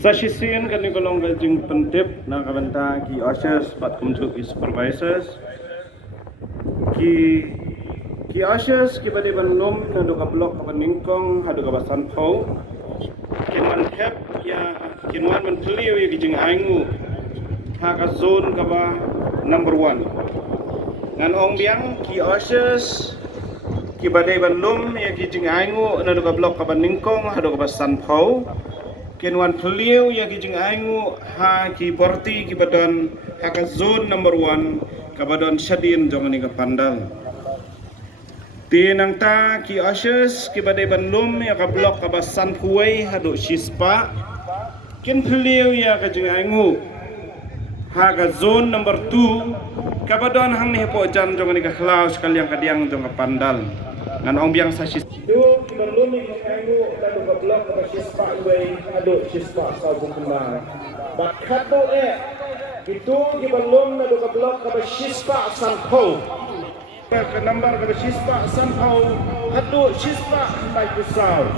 Sashisin kan ni kolong gajing pentip na kabanta ki ushers pat kumjuk ki supervisors ki ushers ki bade banlum na do ka blok ka ningkong hadu ka basan pau kinwan hep ya kinwan man clear ya gijing aingu ha ka zone ka ba number 1 ngan ong biang ki ushers ki bade banlum ya gijing aingu na do ka blok ka ningkong hadu ka basan pau kinwan beliau ya kijing aingu ha ki borti ki badan ha ka zone number 1 ka badan syadin jongani ka pandal tinang ta ki ushers ki badai banlum ya ka blok ka basan kuai hadu shispa kin beliau ya kijing aingu ha ka zone number 2 ka badan hang ni po jan jongani ka klaus kaliang kadiang jong ka pandal ngan ong biang sa shis do ki banlum ni ka aingu dan ka blok ka shispa kuai hadu shispa sa bukuma bakhato itu ki banlum na do ka blok ka shispa san ko ka number ka shispa san ko hadu shispa by kusau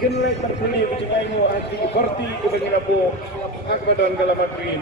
kinle terpilih ki aingu ati korti ko bangina po ak badan kalamatrin